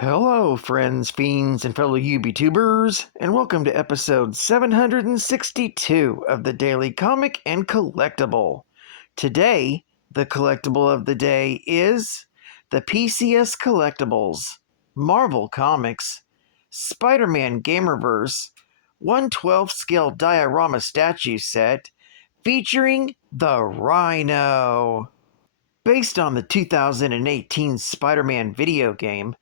Hello, friends, fiends, and fellow UBTubers, and welcome to episode 762 of the Daily Comic and Collectible. Today, the collectible of the day is the PCS Collectibles, Marvel Comics, Spiderman Gamerverse, 1/12 scale diorama statue set featuring the Rhino. Based on the 2018 Spider-Man video game,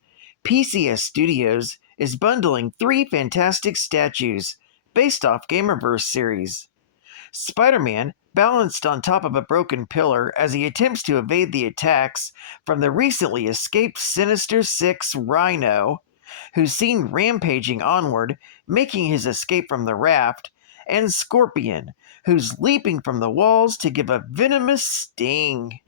PCS Studios is bundling three fantastic statues based off Gamerverse series. Spider-Man, balanced on top of a broken pillar as he attempts to evade the attacks from the recently escaped Sinister Six Rhino, who's seen rampaging onward, making his escape from the raft, and Scorpion, who's leaping from the walls to give a venomous sting.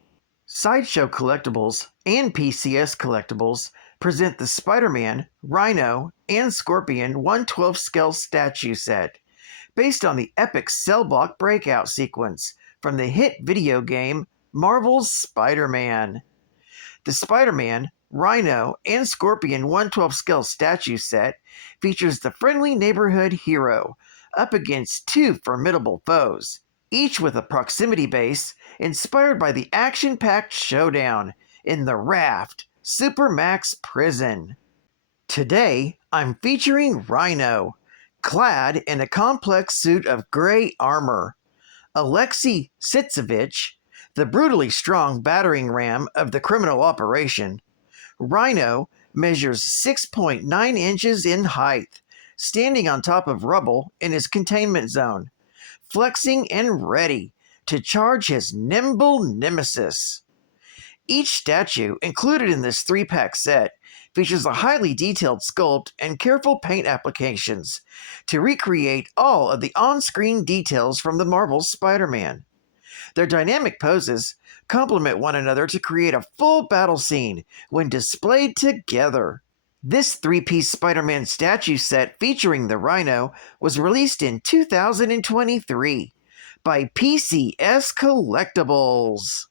Sideshow Collectibles and PCS Collectibles present the Spider-Man, Rhino, and Scorpion 1/12 scale statue set, based on the epic cell block breakout sequence from the hit video game Marvel's Spider-Man. The Spider-Man, Rhino, and Scorpion 1/12 scale statue set features the friendly neighborhood hero up against two formidable foes, each with a proximity base inspired by the action-packed showdown in the Raft Supermax Prison. Today, I'm featuring Rhino, clad in a complex suit of gray armor. Alexei Sitsevich, the brutally strong battering ram of the criminal operation. Rhino measures 6.9 inches in height, standing on top of rubble in his containment zone, flexing and ready to charge his nimble nemesis. Each statue included in this 3-pack set features a highly detailed sculpt and careful paint applications to recreate all of the on-screen details from the Marvel Spider-Man. Their dynamic poses complement one another to create a full battle scene when displayed together. This 3-piece Spider-Man statue set featuring the Rhino was released in 2023 by PCS Collectibles.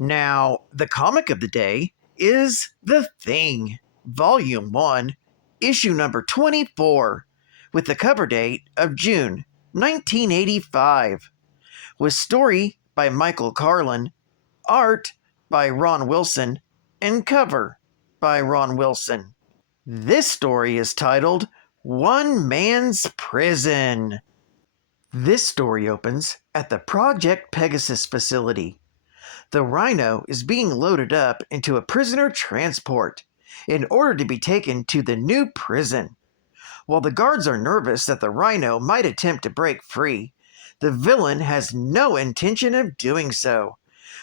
Now, the comic of the day is The Thing, Volume 1, Issue number 24, with the cover date of June 1985, with story by Michael Carlin, art by Ron Wilson, and cover by Ron Wilson. This story is titled One Man's Prison. This story opens at the Project Pegasus facility. The Rhino is being loaded up into a prisoner transport in order to be taken to the new prison. While the guards are nervous that the Rhino might attempt to break free, the villain has no intention of doing so,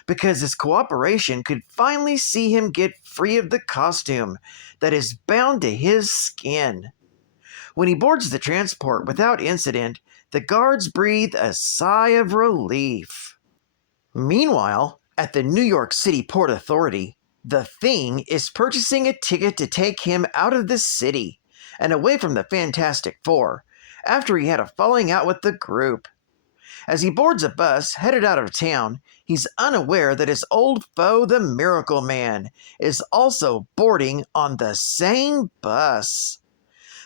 because his cooperation could finally see him get free of the costume that is bound to his skin. When he boards the transport without incident, the guards breathe a sigh of relief. Meanwhile, at the New York City Port Authority, the Thing is purchasing a ticket to take him out of the city and away from the Fantastic Four after he had a falling out with the group. As he boards a bus headed out of town, he's unaware that his old foe, the Miracle Man, is also boarding on the same bus.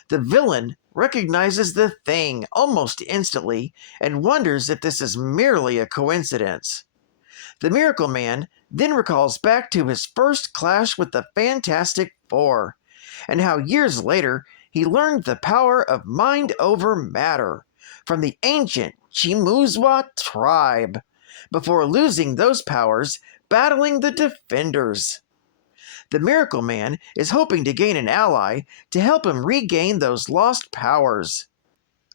The villain recognizes the Thing almost instantly and wonders if this is merely a coincidence. The Miracle Man then recalls back to his first clash with the Fantastic Four, and how years later he learned the power of mind over matter from the ancient Chimuzwa tribe, before losing those powers battling the Defenders. The Miracle Man is hoping to gain an ally to help him regain those lost powers.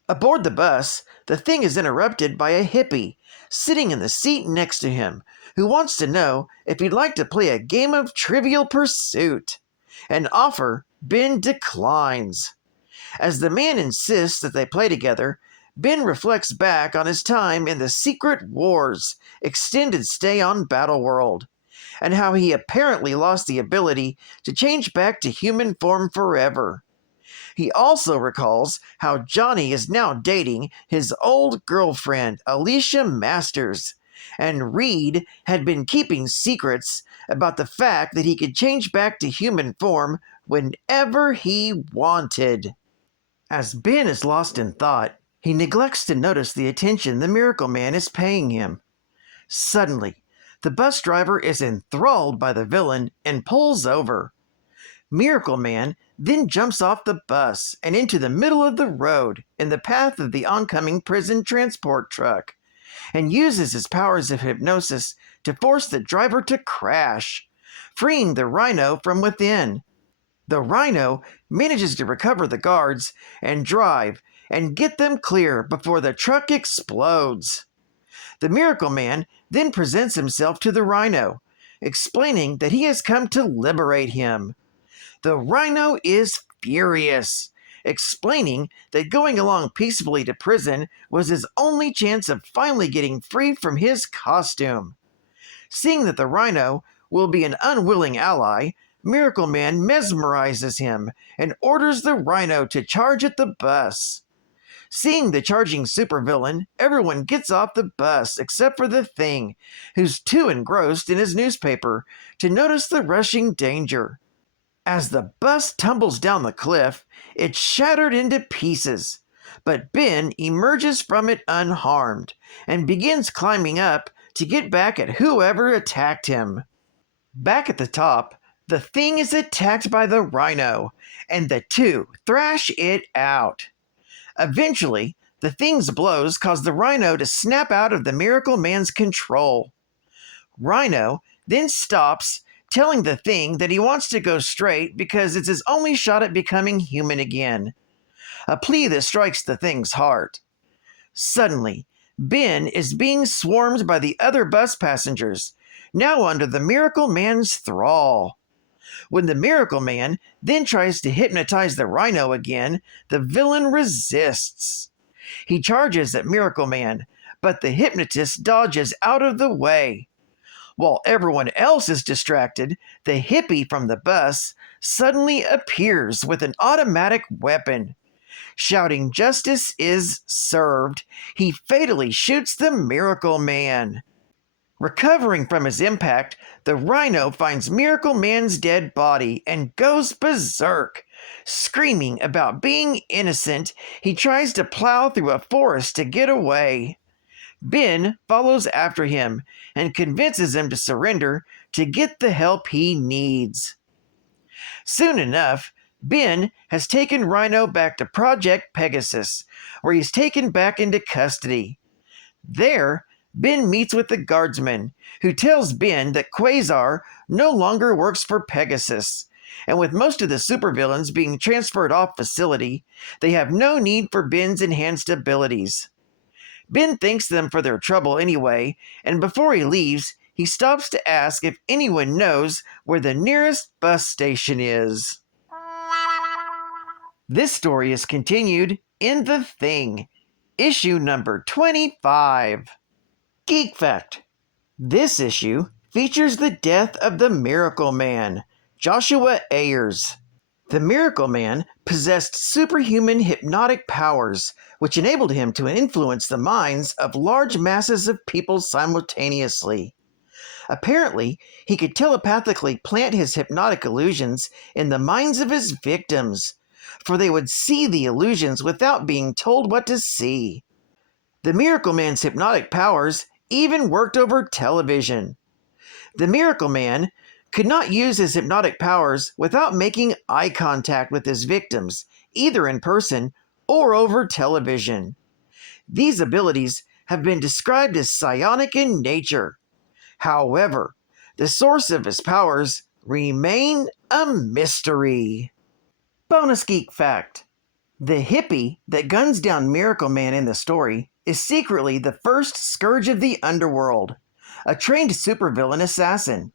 Aboard the bus, the Thing is interrupted by a hippie sitting in the seat next to him, who wants to know if he'd like to play a game of Trivial Pursuit. An offer Ben declines. As the man insists that they play together, Ben reflects back on his time in the Secret Wars extended stay on Battleworld, and how he apparently lost the ability to change back to human form forever. He also recalls how Johnny is now dating his old girlfriend, Alicia Masters, and Reed had been keeping secrets about the fact that he could change back to human form whenever he wanted. As Ben is lost in thought, he neglects to notice the attention the Miracle Man is paying him. Suddenly, the bus driver is enthralled by the villain and pulls over. Miracle Man then jumps off the bus and into the middle of the road in the path of the oncoming prison transport truck, and uses his powers of hypnosis to force the driver to crash, freeing the Rhino from within. The Rhino manages to recover the guards and drive and get them clear before the truck explodes. The Miracle Man then presents himself to the Rhino, explaining that he has come to liberate him. The Rhino is furious, explaining that going along peacefully to prison was his only chance of finally getting free from his costume. Seeing that the Rhino will be an unwilling ally, Miracle Man mesmerizes him and orders the Rhino to charge at the bus. Seeing the charging supervillain, everyone gets off the bus except for the Thing, who's too engrossed in his newspaper to notice the rushing danger. As the bus tumbles down the cliff, it's shattered into pieces, but Ben emerges from it unharmed and begins climbing up to get back at whoever attacked him. Back at the top, the Thing is attacked by the Rhino, and the two thrash it out. Eventually, the Thing's blows cause the Rhino to snap out of the Miracle Man's control. Rhino then stops, telling the Thing that he wants to go straight because it's his only shot at becoming human again, a plea that strikes the Thing's heart. Suddenly, Ben is being swarmed by the other bus passengers, now under the Miracle Man's thrall. When the Miracle Man then tries to hypnotize the Rhino again, the villain resists. He charges at Miracle Man, but the hypnotist dodges out of the way. While everyone else is distracted, the hippie from the bus suddenly appears with an automatic weapon. Shouting justice is served, he fatally shoots the Miracle Man. Recovering from his impact, the Rhino finds Miracle Man's dead body and goes berserk. Screaming about being innocent, he tries to plow through a forest to get away. Ben follows after him and convinces him to surrender to get the help he needs. Soon enough, Ben has taken Rhino back to Project Pegasus, where he's taken back into custody. There, Ben meets with the guardsman, who tells Ben that Quasar no longer works for Pegasus, and with most of the supervillains being transferred off facility, they have no need for Ben's enhanced abilities. Ben thanks them for their trouble anyway, and before he leaves, he stops to ask if anyone knows where the nearest bus station is. This story is continued in The Thing, issue number 25. Geek Fact. This issue features the death of the Miracle Man, Joshua Ayers. The Miracle Man possessed superhuman hypnotic powers, which enabled him to influence the minds of large masses of people simultaneously. Apparently, he could telepathically plant his hypnotic illusions in the minds of his victims, for they would see the illusions without being told what to see. The Miracle Man's hypnotic powers even worked over television. The Miracle Man could not use his hypnotic powers without making eye contact with his victims, either in person or over television. These abilities have been described as psionic in nature. However, the source of his powers remain a mystery. Bonus Geek Fact. The hippie that guns down Miracle Man in the story is secretly the first Scourge of the Underworld, a trained supervillain assassin.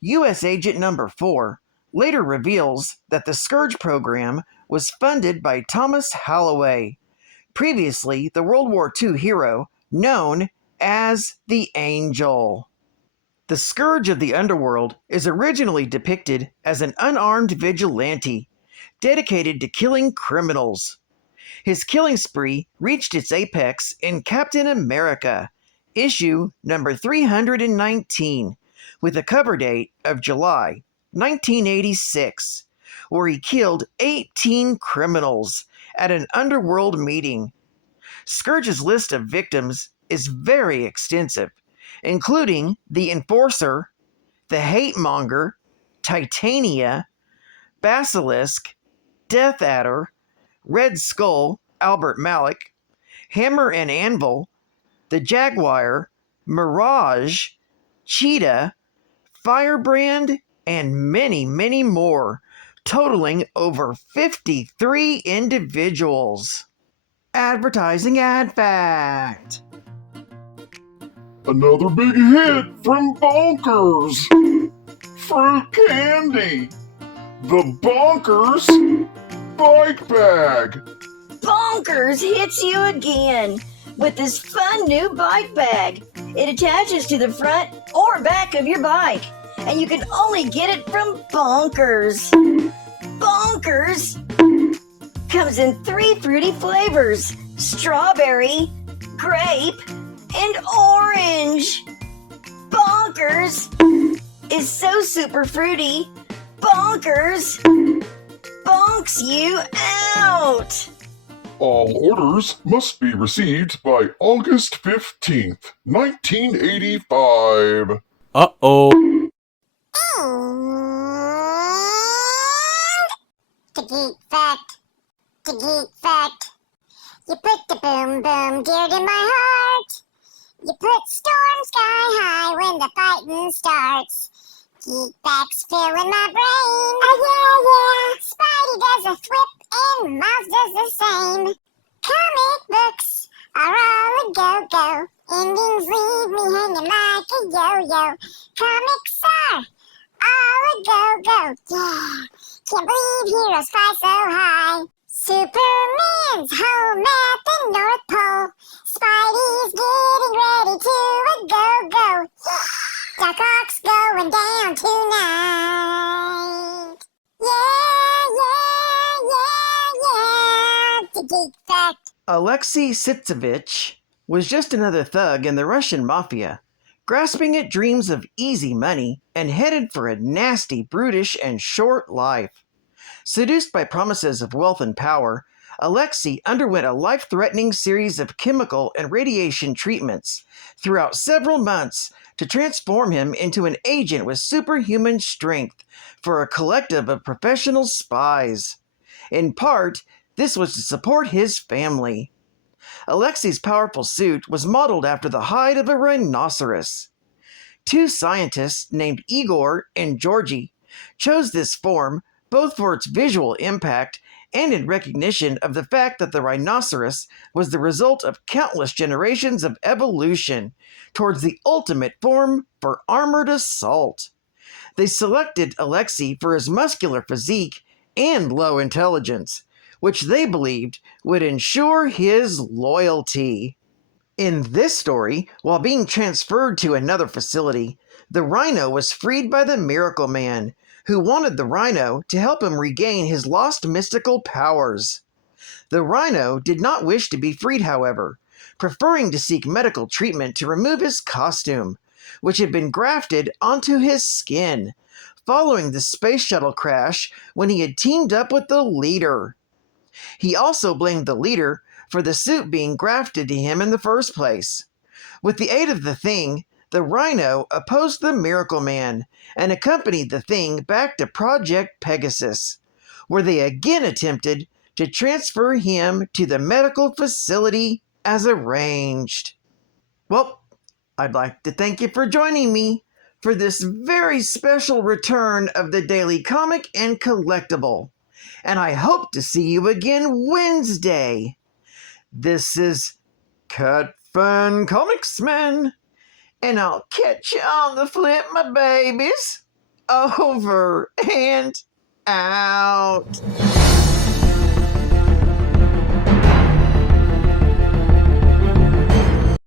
U.S. Agent Number 4 later reveals that the Scourge program was funded by Thomas Holloway, previously the World War II hero known as the Angel. The Scourge of the Underworld is originally depicted as an unarmed vigilante, dedicated to killing criminals. His killing spree reached its apex in Captain America, issue number 319, with a cover date of July 1986, where he killed 18 criminals at an underworld meeting. Scourge's list of victims is very extensive, including the Enforcer, the Hate Monger, Titania, Basilisk, Death Adder, Red Skull, Albert Malik, Hammer and Anvil, the Jaguar, Mirage, Cheetah, Firebrand, and many, many more, totaling over 53 individuals. Advertising ad fact. Another big hit from Bonkers! Fruit candy! The Bonkers Bike Bag! Bonkers hits you again with this fun new bike bag. It attaches to the front or back of your bike, and you can only get it from Bonkers. Bonkers comes in 3 fruity flavors: strawberry, grape, and orange. Bonkers is so super fruity, Bonkers bonks you out. All orders must be received by August 15th, 1985. Uh-oh. The geek fact. The geek fact. You put the boom boom dear to my heart. You put storm sky high when the fighting starts. Geek facts fill in my brain. Yeah. Spidey does a thwip and Miles does the same. Comic books are all a go-go. Endings leave me hanging like a yo-yo. Comics are all a go-go. Yeah. Can't believe heroes fly so high. Superman's home at the North Pole. Spidey's getting ready to a go-go. Yeah. Doc Ock's going down tonight. Yeah. The geek fact. Alexei Sitsevich was just another thug in the Russian mafia, grasping at dreams of easy money and headed for a nasty, brutish, and short life. Seduced by promises of wealth and power, Alexei underwent a life-threatening series of chemical and radiation treatments throughout several months to transform him into an agent with superhuman strength for a collective of professional spies. In part, this was to support his family. Alexei's powerful suit was modeled after the hide of a rhinoceros. 2 scientists named Igor and Georgi chose this form both for its visual impact and in recognition of the fact that the rhinoceros was the result of countless generations of evolution towards the ultimate form for armored assault. They selected Alexei for his muscular physique and low intelligence, which they believed would ensure his loyalty. In this story, while being transferred to another facility, the Rhino was freed by the Miracle Man, who wanted the Rhino to help him regain his lost mystical powers. The Rhino did not wish to be freed, however, preferring to seek medical treatment to remove his costume, which had been grafted onto his skin, following the space shuttle crash when he had teamed up with the Leader. He also blamed the Leader for the suit being grafted to him in the first place. With the aid of the Thing, the Rhino opposed the Miracle Man and accompanied the Thing back to Project Pegasus, where they again attempted to transfer him to the medical facility as arranged. Well, I'd like to thank you for joining me for this very special return of the Daily Comic and Collectible, and I hope to see you again Wednesday. This is Cat Fan Comicsman, and I'll catch you on the flip, my babies. Over and out.